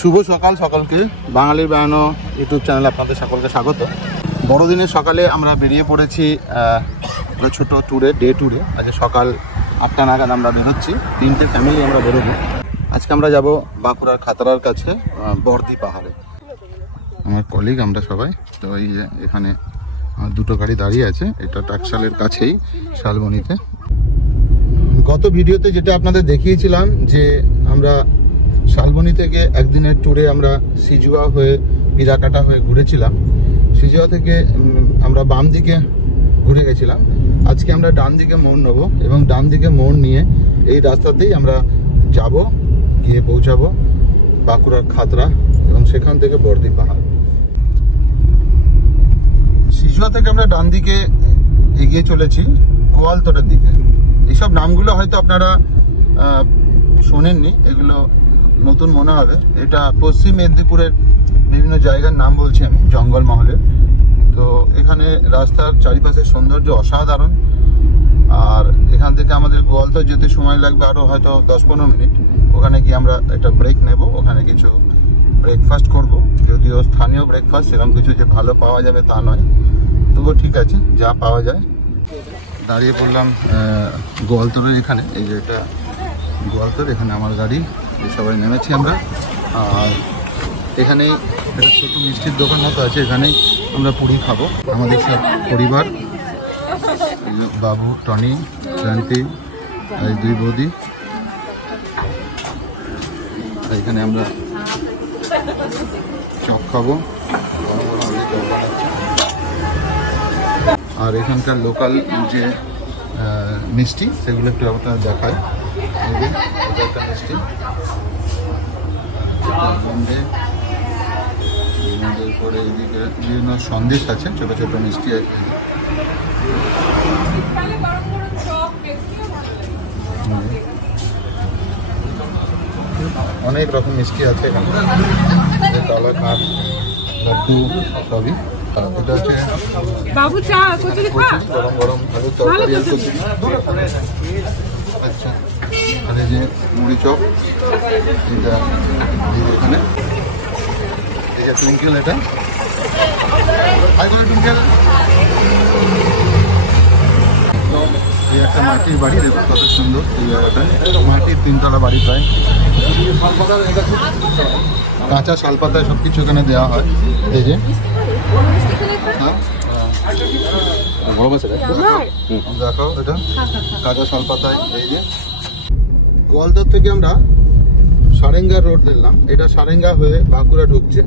শুভ সকাল সকলকে, বাঙালির বেড়ানো ইউটিউব চ্যানেলে আপনাদের সকলকে স্বাগত। বড়দিনের সকালে আমরা বেরিয়ে পড়েছি ছোট ট্যুরে, ডে ট্যুরে। আজকে সকাল 8টা নাগাদ আমরা বেরোচ্ছি, 3টে ফ্যামিলি আমরা বেরোবো। আজকে আমরা যাব বাঁকুড়ার খাতড়ার কাছে বর্দি পাহাড়ে। আমার কলিগ আমরা সবাই। তো এই যে এখানে দুটো গাড়ি দাঁড়িয়ে আছে, এটা টাকশালের কাছেই শালবনিতে। গত ভিডিওতে যেটা আপনাদের দেখিয়েছিলাম যে আমরা শালবনি থেকে একদিনের ট্যুরে আমরা সিজুয়া হয়ে পিরাকাটা হয়ে ঘুরেছিলাম। সিজুয়া থেকে আমরা বাম দিকে ঘুরে গেছিলাম। আজকে আমরা ডান দিকে মোড় নেবো এবং ডান দিকে মোড় নিয়ে এই রাস্তাতেই আমরা যাব, গিয়ে পৌঁছাবো বাঁকুড়ার খাতড়া এবং সেখান থেকে বর্দি পাহাড়। সিজুয়া থেকে আমরা ডান দিকে এগিয়ে চলেছি গোয়ালতোড়ের দিকে। এইসব নামগুলো হয়তো আপনারা শোনেননি, এগুলো নতুন মনে হবে। এটা পশ্চিম মেদিনীপুরের বিভিন্ন জায়গার নাম বলছি আমি, জঙ্গলমহলের। তো এখানে রাস্তার চারিপাশে সৌন্দর্য অসাধারণ। আর এখান থেকে আমাদের গোয়ালতোড় যেতে সময় লাগবে আরও হয়তো 10-15 মিনিট। ওখানে গিয়ে আমরা একটা ব্রেক নেব, ওখানে কিছু ব্রেকফাস্ট করব। যদিও স্থানীয় ব্রেকফাস্ট সেরকম কিছু যে ভালো পাওয়া যাবে তা নয়, তবুও ঠিক আছে যা পাওয়া যায়। দাঁড়িয়ে পড়লাম গোয়ালতোড়ের এখানে। এই যে এটা গোয়ালতোড়, এখানে আমার গাড়ি, সবাই নেমেছি আমরা। আর এখানে একটা ছোট মিষ্টির দোকান মতো আছে, এখানেই আমরা পুরি খাবো। আমাদের সব পরিবার, বাবু, টনি, শান্তি, এই দুই বৌদি। এখানে আমরা চপ খাবো, আর এখানকার লোকাল যে মিষ্টি সেগুলো একটু আপনারা দেখায়। এটা একটা মিষ্টি, পরে এদিকে বিভিন্ন সন্দেশ আছে, ছোট ছোট মিষ্টি আছে। অনেক রকম মিষ্টি আছে এখানে, কালাকাঁদ, লাড্ডু সবই। এটা হচ্ছে বাবু চা, কচুরি খা, গরম গরম আলু তরকারি আর কচুরি। আচ্ছা, আর এই যে মুড়ি চপ, এটা এখানে এই যে টুইঙ্কেল, এটা টুইঙ্কেল। এই একটা মাটির বাড়ি, দেখুন কত সুন্দর এই জায়গাটা। মাটির 3তলা বাড়ি প্রায়। কাঁচা শালপাতায় সব কিছু এখানে দেওয়া হয়। এই যে দেখো, এটা কাঁচা শালপাতায়। এই যে গোয়ালতোড় থেকে আমরা সারেঙ্গা রোড দিলাম, এটা সারেঙ্গা হয়ে বাঁকুড়া ঢুকছে।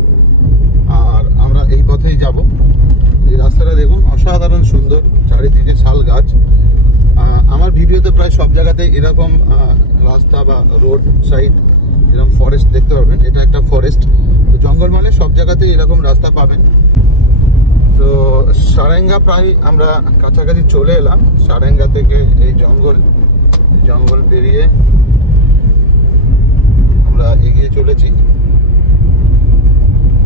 আর আমরা এই পথেই যাব। এই রাস্তাটা দেখুন অসাধারণ সুন্দর, চারিদিকে শাল গাছ। আমার ভিডিওতে প্রায় সব জায়গাতেই এরকম রাস্তা বা রোড সাইড এরকম ফরেস্ট দেখতে পাবেন। এটা একটা ফরেস্ট, তো জঙ্গলমহলে সব জায়গাতেই এরকম রাস্তা পাবেন। তো সারেঙ্গা প্রায় আমরা কাছাকাছি চলে এলাম। সারেঙ্গা থেকে এই জঙ্গল পেরিয়ে আমরা এগিয়ে চলেছি।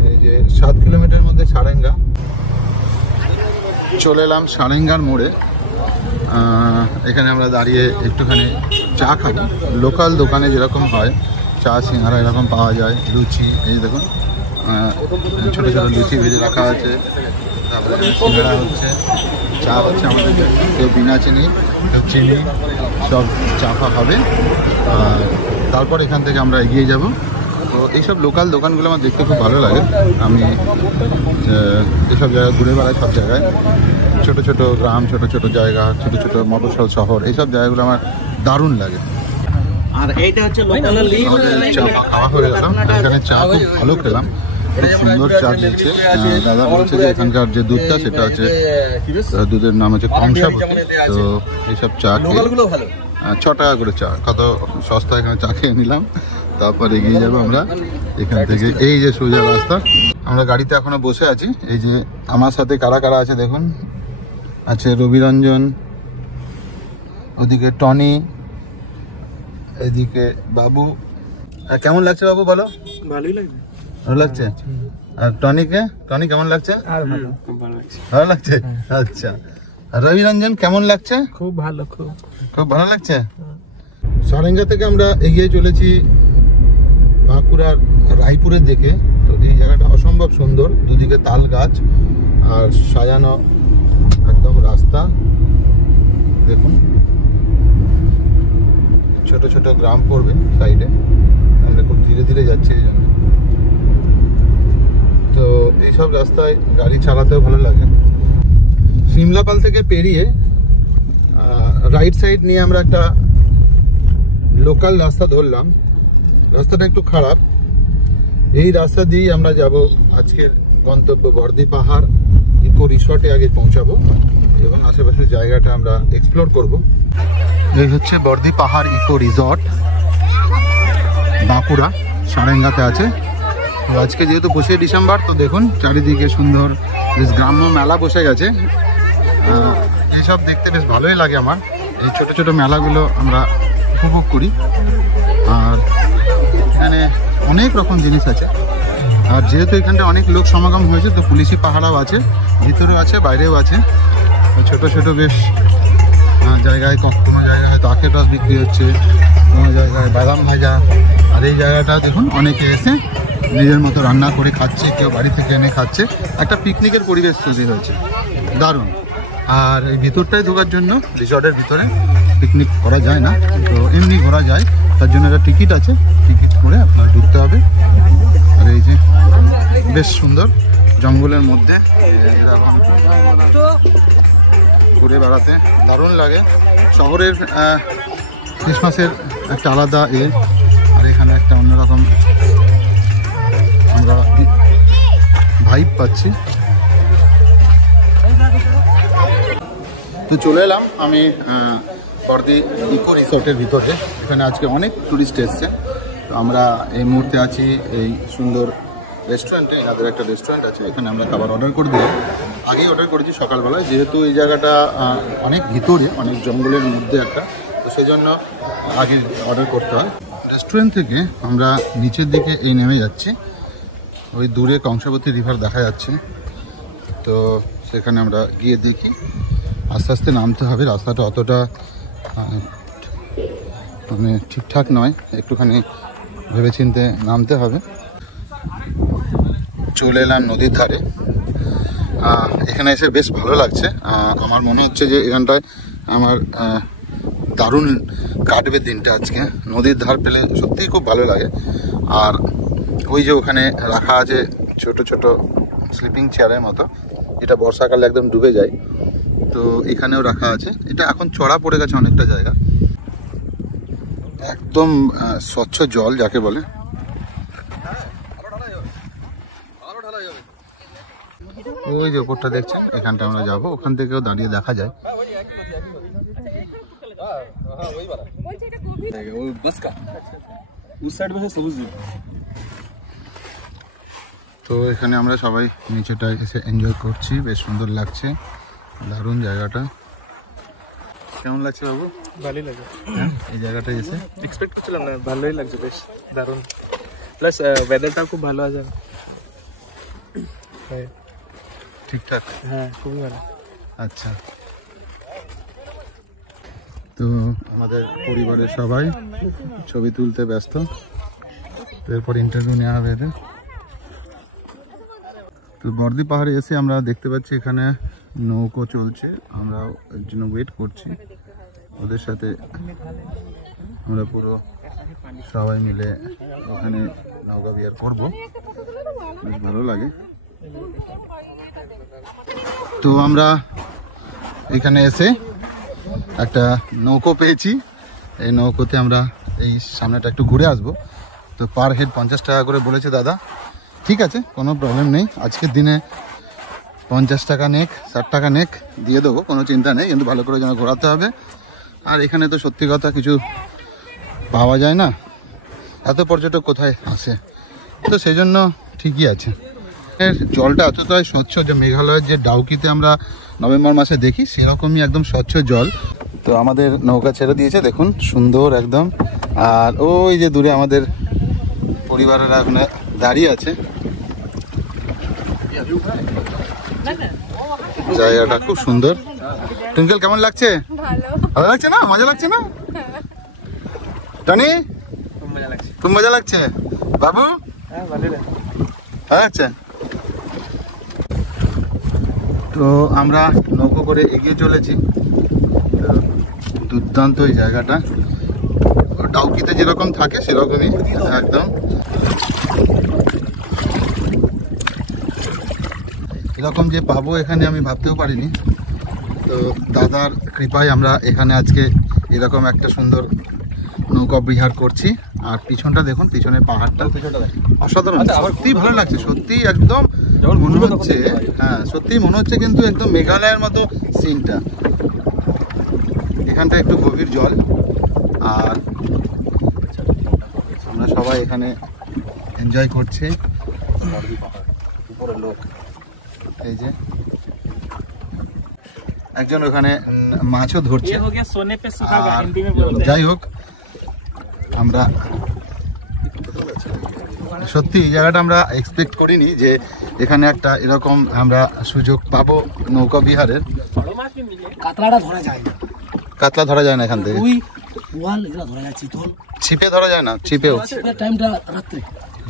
এই যে 7 কিলোমিটার মধ্যে সারেঙ্গা। চলে এলাম সারেঙ্গার মোড়ে। এখানে আমরা দাঁড়িয়ে একটুখানি চা খাই। লোকাল দোকানে যেরকম হয় চা, সিঙ্গারা এরকম পাওয়া যায়, লুচি। এই দেখুন ছোটো ছোটো লুচি ভেজে রাখা আছে, তারপরে সিঙ্গারা হচ্ছে, চা হচ্ছে আমাদের। কেউ বিনা চিনি, কেউ চিনি, সব চা খাবে। আর তারপর এখান থেকে আমরা এগিয়ে যাব। তো এইসব লোকাল দোকানগুলো আমার দেখতে খুব ভালো লাগে। আমি এসব জায়গায় ঘুরে বেড়াই, সব জায়গায় ছোট ছোট গ্রাম, ছোট ছোট জায়গা, ছোট ছোট মফস্বল শহর, এইসব জায়গাগুলো আমার দারুণ লাগে। আর এইটা হচ্ছে লোকাল চা খাওয়া হয়ে গেলাম। এখানে চা খুব ভালো খেলাম, খুব সুন্দর চা দিয়েছে। দাদা বলছে যে এখানকার যে দুধটা সেটা হচ্ছে, দুধের নাম হচ্ছে কংসাবতী। তো এইসব চা খেয়ে 6 টাকা করে চা, কত সস্তা। এখানে চা খেয়ে নিলাম, তারপর এগিয়ে যাবো আমরা এখান থেকে। এই যে সোজা রাস্তা, আমরা গাড়িতে এখনো বসে আছি। এই যে আমার সাথে কারা কারা আছে দেখুন, আছে রবিরঞ্জন, ওদিকে টনি, এদিকে বাবু। কেমন লাগছে বাবু বলো? ভালোই লাগছে। ভালো লাগছে। আর টনি কেমন লাগছে? ভালো লাগছে। আচ্ছা, রবিরঞ্জন কেমন লাগছে? খুব ভালো, খুব ভালো লাগছে। সারেঙ্গা থেকে আমরা এগিয়ে চলেছি বাঁকুড়ার রায়পুরের দিকে। তো এই জায়গাটা অসম্ভব সুন্দর, দুদিকে তাল গাছ আর সাজানো একদম রাস্তা। দেখুন ছোট ছোট গ্রাম পড়বে সাইডে, আমরা খুব ধীরে ধীরে যাচ্ছি এই জন্য। তো এইসব রাস্তায় গাড়ি চালাতেও ভালো লাগে। সিমলাপাল থেকে পেরিয়ে রাইট সাইড নিয়ে আমরা একটা লোকাল রাস্তা ধরলাম। রাস্তাটা একটু খারাপ। এই রাস্তা দিয়েই আমরা যাব আজকের গন্তব্য বর্দি পাহাড় ইকো রিসর্টে আগে পৌঁছাবো এবং আশেপাশের জায়গাটা আমরা এক্সপ্লোর করব। এই হচ্ছে বর্দি পাহাড় ইকো রিসর্ট, বাঁকুড়া সারেঙ্গাতে আছে। তো আজকে যেহেতু 25 ডিসেম্বর, তো দেখুন চারিদিকে সুন্দর বেশ গ্রাম্য মেলা বসে গেছে। এইসব দেখতে বেশ ভালোই লাগে আমার। এই ছোট ছোট মেলাগুলো আমরা উপভোগ করি। আর এখানে অনেক রকম জিনিস আছে। আর যেহেতু এখানটা অনেক লোক সমাগম হয়েছে, তো পুলিশি পাহারাও আছে, ভিতরেও আছে বাইরেও আছে। ছোট ছোট বেশ জায়গায়, কোনো জায়গায় হয়তো আখের রস বিক্রি হচ্ছে, কোনো জায়গায় বাদাম ভাজা। আর এই জায়গাটা দেখুন অনেকে এসে নিজের মতো রান্না করে খাচ্ছে, কেউ বাড়ি থেকে এনে খাচ্ছে। একটা পিকনিকের পরিবেশ তৈরি হয়েছে, দারুণ। আর এই ভিতরটায় ঢোকার জন্য রিসর্টের ভিতরে পিকনিক করা যায় না, তো এমনি ঘোরা যায়। তার জন্য একটা টিকিট আছে, টিকিট করে আপনার ঢুকতে হবে। আর এই যে বেশ সুন্দর জঙ্গলের মধ্যে এরকম ঘুরে বেড়াতে দারুণ লাগে। শহরের ক্রিসমাসের একটা আলাদা আর এখানে একটা অন্যরকম আমরা ভাইব পাচ্ছি। তো চলে এলাম আমি বর্দি ইকো রিসর্টের ভিতরে। এখানে আজকে অনেক টুরিস্ট এসছে। তো আমরা এই মুহূর্তে আছি এই সুন্দর রেস্টুরেন্টে। এনাদের একটা রেস্টুরেন্ট আছে, এখানে আমরা খাবার অর্ডার করে দিলাম। আগেই অর্ডার করেছি সকালবেলায়, যেহেতু এই জায়গাটা অনেক ভিতরে, অনেক জঙ্গলের মধ্যে একটা, তো সেই জন্য আগে অর্ডার করতে হয়। রেস্টুরেন্ট থেকে আমরা নিচের দিকে এই নেমে যাচ্ছি। ওই দূরে কংসাবতী রিভার দেখা যাচ্ছে। তো সেখানে আমরা গিয়ে দেখি। আস্তে আস্তে নামতে হবে, রাস্তাটা অতটা মানে ঠিকঠাক নয়, একটুখানি ভেবেচিন্তে নামতে হবে। চলে এলাম নদীর ধারে। এখানে এসে বেশ ভালো লাগছে। আমার মনে হচ্ছে যে এখানটায় আমার দারুণ কাটবে দিনটা আজকে। নদীর ধার পেলে সত্যিই খুব ভালো লাগে। আর ওই যে ওখানে রাখা আছে ছোট ছোট স্লিপিং চেয়ারের মতো, যেটা বর্ষাকালে একদম ডুবে যায়, তো এখানেও রাখা আছে। এটা এখন চড়া পড়ে গেছে অনেকটা জায়গা। একদম স্বচ্ছ জল যাকে বলে। ওই যে ওপরটা দেখছেন, এখানটা আমরা যাবো, ওখান থেকেও দাঁড়িয়ে দেখা যায়। তো এখানে আমরা সবাই নিচেটায় এসে এনজয় করছি, বেশ সুন্দর লাগছে, দারুণ জায়গাটা। কেমন লাগছে বাবু? ভালোই লাগে এই জায়গাটায় এসে। এক্সপেক্ট করছিলাম না, ভালোই লাগছে, বেশ দারুণ। প্লাস ওয়েদারটাও খুব ভালো আছে। ঠিকঠাক? হ্যাঁ, খুবই ভালো। আচ্ছা, তো আমাদের পরিবারের সবাই ছবি তুলতে ব্যস্ত। এরপর ইন্টারভিউ নেওয়া হবে এদের। তো বর্দি পাহাড়ে এসে আমরা দেখতে পাচ্ছি এখানে নৌকো চলছে। আমরা এর জন্য ওয়েট করছি। ওদের সাথে আমরা পুরো সবাই মিলে ওখানে নৌকা বিহার করবো, বেশ ভালো লাগে। তো আমরা এখানে এসে একটা নৌকো পেয়েছি। এই নৌকোতে আমরা এই সামনেটা একটু ঘুরে আসবো। তো পার হেড 50 টাকা করে বলেছে দাদা। ঠিক আছে, কোনো প্রবলেম নেই। আজকের দিনে 50 টাকা নেক, 60 টাকা নেক, দিয়ে দেবো, কোনো চিন্তা নেই। কিন্তু ভালো করে যেন ঘোরাতে হবে। আর এখানে তো সত্যি কথা কিছু পাওয়া যায় না, এত পর্যটক কোথায় আসে, তো সেই জন্য ঠিকই আছে। এর জলটা এতটাই স্বচ্ছ যে মেঘালয়ের যে ডাউকিতে আমরা নভেম্বর মাসে দেখি, সেরকমই একদম স্বচ্ছ জল। তো আমাদের নৌকা ছেড়ে দিয়েছে, দেখুন সুন্দর একদম। আর ওই যে দূরে আমাদের পরিবারেরা ওখানে দাঁড়িয়ে আছে। জায়গাটা খুব সুন্দর। টুঙ্কেল কেমন লাগছে? ভালো লাগছে না? মজা লাগছে না টনি? খুব মজা লাগছে। খুব মজা লাগছে বাবু? হ্যাঁ ভালোই লাগে। আচ্ছা, তো আমরা নৌকো করে এগিয়ে চলেছি। তো দুর্দান্ত এই জায়গাটা, ডাউকিতে যেরকম থাকে সেরকমই একদম। এরকম যে পাবো এখানে আমি ভাবতেও পারিনি। তো দাদার কৃপায় আমরা এখানে আজকে এরকম একটা সুন্দর নৌকা বিহার করছি। আর পিছনটা দেখুন, পিছনের পাহাড়টা অসাধারণ, সত্যি ভালো লাগছে, সত্যি একদম মনে হচ্ছে, হ্যাঁ সত্যি মনে হচ্ছে কিন্তু একদম মেঘালয়ের মতো সিনটা। এখানটা একটু গভীর জল, আর আমরা সবাই এখানে এনজয় করছি। উপরে লোক, এই যে একজন ওখানে মাছও ধরছে। যাই হোক, আমরা সত্যি এই জায়গাটা আমরা এক্সপেক্ট করিনি যে এখানে একটা এরকম আমরা সুযোগ পাবো নৌকা বিহারের। কাতলাটা ধরা যায় না, কাতলা ধরা যায় না এখান থেকে, ওই ওয়াল এগুলা ধরা যায়, চিতল ছিপে ধরা যায় না। ছিপেও ছিপের টাইমটা রাত্রে,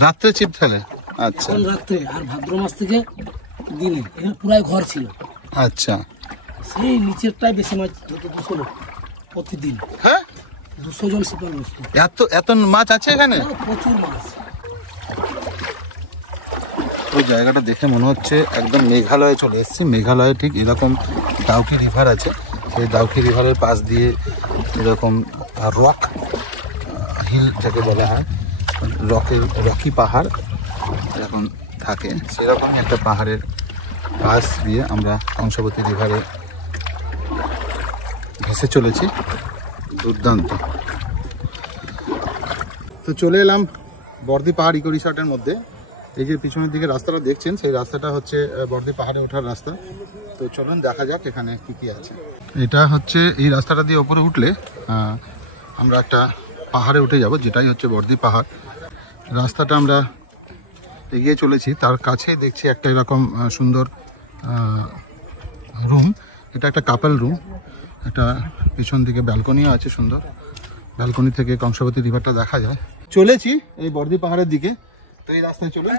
রাত্রে ছিপ ফেলে? আচ্ছা এখন রাত্রে, আর ভাদ্র মাস থেকে দিনে। এখানে পুরাই ঘর ছিল, আচ্ছা। সেই নিচেরটাই বেশি মাছ ধরতো, 200 লোক প্রতিদিন, হ্যাঁ 200 জন শিপার বসতো। এত এত মাছ আছে এখানে? প্রচুর মাছ। ওই জায়গাটা দেখে মনে হচ্ছে একদম মেঘালয়ে চলে এসেছি। মেঘালয়ে ঠিক এরকম ডাউকি রিভার আছে, সেই ডাউকি রিভারের পাশ দিয়ে এরকম রক হিল যাকে বলা হয়, রকি পাহাড় এরকম থাকে, সেরকমই একটা পাহাড়ের পাশ দিয়ে আমরা কংসাবতী রিভারে ভেসে চলেছি। দুর্দান্ত। তো চলে এলাম বর্দি পাহাড় ইকো রিসর্টের মধ্যে। এই যে পিছনের দিকে রাস্তাটা দেখছেন, সেই রাস্তাটা হচ্ছে বর্দি পাহাড়ে ওঠার রাস্তা। তো চলুন দেখা যাক এখানে কি কি আছে। এটা হচ্ছে এই রাস্তাটা দিয়ে ওপরে উঠলে আমরা একটা পাহাড়ে উঠে যাব, যেটাই হচ্ছে বর্দি পাহাড়। রাস্তাটা আমরা এগিয়ে চলেছি, তার কাছেই দেখছি একটা এরকম সুন্দর রুম। এটা একটা কাপল রুম। এটা পিছন দিকে ব্যালকনিও আছে সুন্দর, ব্যালকনি থেকে কংসাবতী রিভারটা দেখা যায়। চলেছি এই বর্দি পাহাড়ের দিকে। তো এই রাস্তায় চলুন,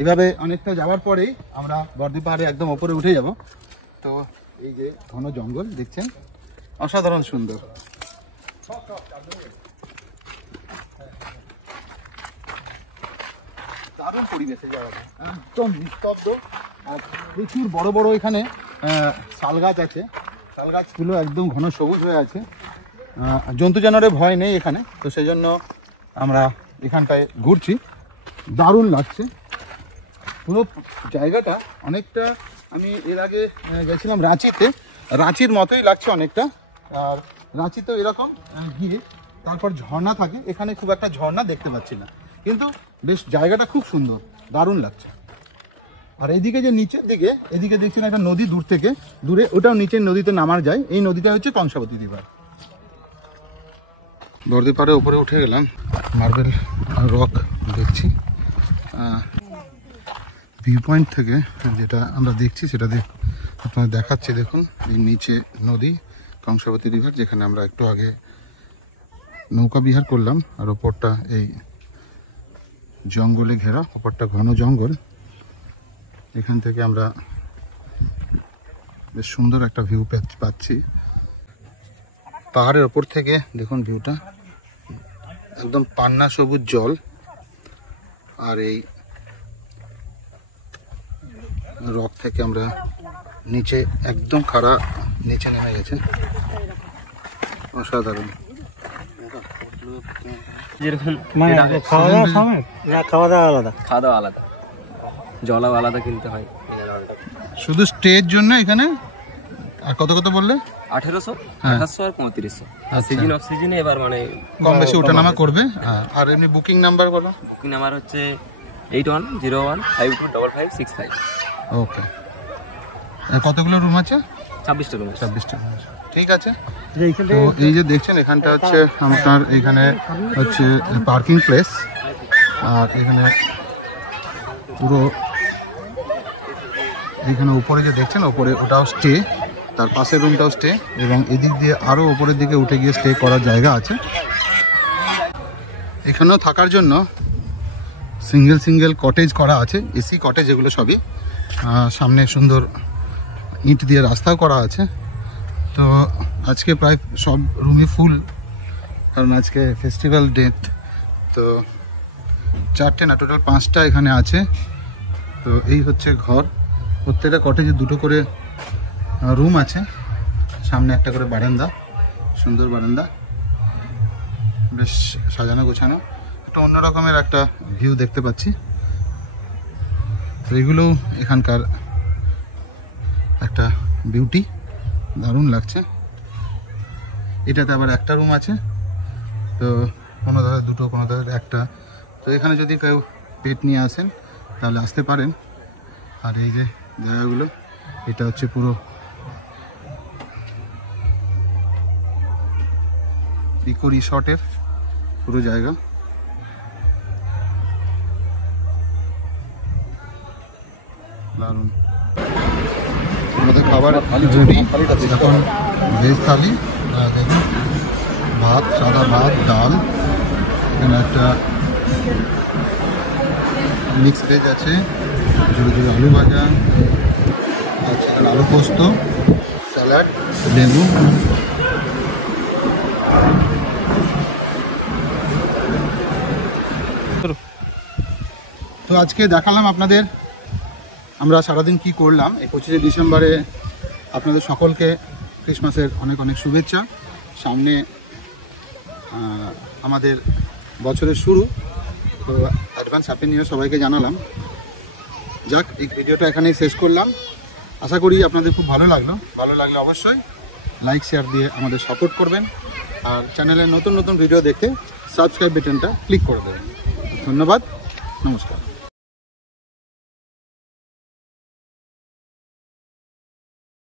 এইভাবে অনেকটা যাওয়ার পরেই আমরা বর্দি পাহাড়ে একদম ওপরে উঠে যাব। তো এই যে ঘন জঙ্গল দেখছেন, অসাধারণ সুন্দর। দারুণ পরিবেশ এই জায়গাটা, একদম নিস্তব্ধ। আর প্রচুর বড় বড় এখানে শাল গাছ আছে, শাল গাছগুলো একদম ঘন সবুজ হয়ে আছে। জন্তু জানোয়ারের ভয় নেই এখানে, তো সেই জন্য আমরা এখানটায় ঘুরছি। দারুণ লাগছে পুরো জায়গাটা। অনেকটা আমি এর আগে গেছিলাম রাঁচিতে, রাঁচির মতোই লাগছে অনেকটা। আর রাঁচিতেও এরকম গিয়ে তারপর ঝর্ণা থাকে, এখানে খুব একটা ঝর্ণা দেখতে পাচ্ছি না, কিন্তু বেশ জায়গাটা খুব সুন্দর, দারুণ লাগছে। আর এইদিকে যে নিচের দিকে, এদিকে দেখছেন একটা নদী দূর থেকে, দূরে ওটাও নিচের নদীতে নামার যায়। এই নদীটা হচ্ছে কংসাবতী রিভার। বর্দি পাহাড়ে উপরে উঠে গেলাম, মার্বেল রক দেখছি। ভিউ পয়েন্ট থেকে যেটা আমরা দেখছি সেটা আপনাদের দেখাচ্ছি। দেখুন এই নিচে নদী কংসাবতী রিভার, যেখানে আমরা একটু আগে নৌকা বিহার করলাম। আর ওপরটা এই জঙ্গলে ঘেরা, ওপরটা ঘন জঙ্গল। এখান থেকে আমরা বেশ সুন্দর একটা ভিউ পাচ্ছি পাহাড়ের ওপর থেকে। দেখুন ভিউটা একদম পান্না সবুজ জল, আর এই রক থেকে আমরা নিচে একদম খাড়া নিচে নেমে গেছে, অসাধারণ। যেরকম খাওয়া দাওয়া আলাদা, খাওয়া দাওয়া আলাদা, জলও আলাদা কিনতে হয়। শুধু স্টের জন্য এখানে। আর কত কত বললে? 1800, হ্যাঁ। 2800 আর 3500। আচ্ছা। সিজন অফ সিজনে এবার মানে কম বেশি ওঠানামা করবে। আর এমনি বুকিং নাম্বার বলো। বুকিং নাম্বার হচ্ছে 8101525565। ওকে। কতগুলো রুম আছে? 26টা রুম। 26টা রুম আছে, ঠিক আছে। তো এই যে দেখছেন এখানটা হচ্ছে আপনার, এখানে হচ্ছে পার্কিং প্লেস। আর এখানে পুরো এখানে উপরে যে দেখছেন, ওপরে ওটাও স্টে, তার পাশের রুমটাও স্টে, এবং এদিক দিয়ে আরও উপরের দিকে উঠে গিয়ে স্টে করার জায়গা আছে। এখানেও থাকার জন্য সিঙ্গেল সিঙ্গেল কটেজ করা আছে, এসি কটেজ এগুলো সবই। সামনে সুন্দর ইট দিয়ে রাস্তাও করা আছে। তো আজকে প্রায় সব রুমই ফুল, কারণ আজকে ফেস্টিভ্যাল ডেট। তো 4টে না, টোটাল 5টা এখানে আছে। তো এই হচ্ছে ঘর। প্রত্যেকটা কটেজে 2টো করে রুম আছে, সামনে একটা করে বারান্দা, সুন্দর বারান্দা, বেশ সাজানো গোছানো, একটা অন্য রকমের একটা ভিউ দেখতে পাচ্ছি। তো এগুলো এখানকার একটা বিউটি, দারুণ লাগছে। এটাতে আবার একটা রুম আছে, তো কোনো ধারে 2টো, কোনো ধারে একটা। তো এখানে যদি কেউ পেট নিয়ে আসেন তাহলে আসতে পারেন। আর এই যে জায়গাগুলো, এটা হচ্ছে পুরো ইকো রিসর্টের পুরো জায়গা। দারুণ। আমাদের খাবার রেডি এখন, ভেজ থালি, দেখুন ভাত, সাদা ভাত, ডাল, এখানে একটা মিক্স ভেজ আছে, ঝুড়ি ঝুড়ি আলু ভাজা আছে, এখানে আলু পোস্ত, স্যালাড, লেবু। তো আজকে দেখালাম আপনাদের আমরা সারাদিন কি করলাম। এই 25শে ডিসেম্বরে আপনাদের সকলকে ক্রিসমাসের অনেক অনেক শুভেচ্ছা। সামনে আমাদের বছরের শুরু, তো অ্যাডভান্স হ্যাপি নিউ ইয়ার সবাইকে জানালাম। যাক, এই ভিডিওটা এখানেই শেষ করলাম। আশা করি আপনাদের খুব ভালো লাগলো। ভালো লাগলে অবশ্যই লাইক শেয়ার দিয়ে আমাদের সাপোর্ট করবেন, আর চ্যানেলের নতুন নতুন ভিডিও দেখে সাবস্ক্রাইব বাটনটা ক্লিক করে দেবেন। ধন্যবাদ, নমস্কার।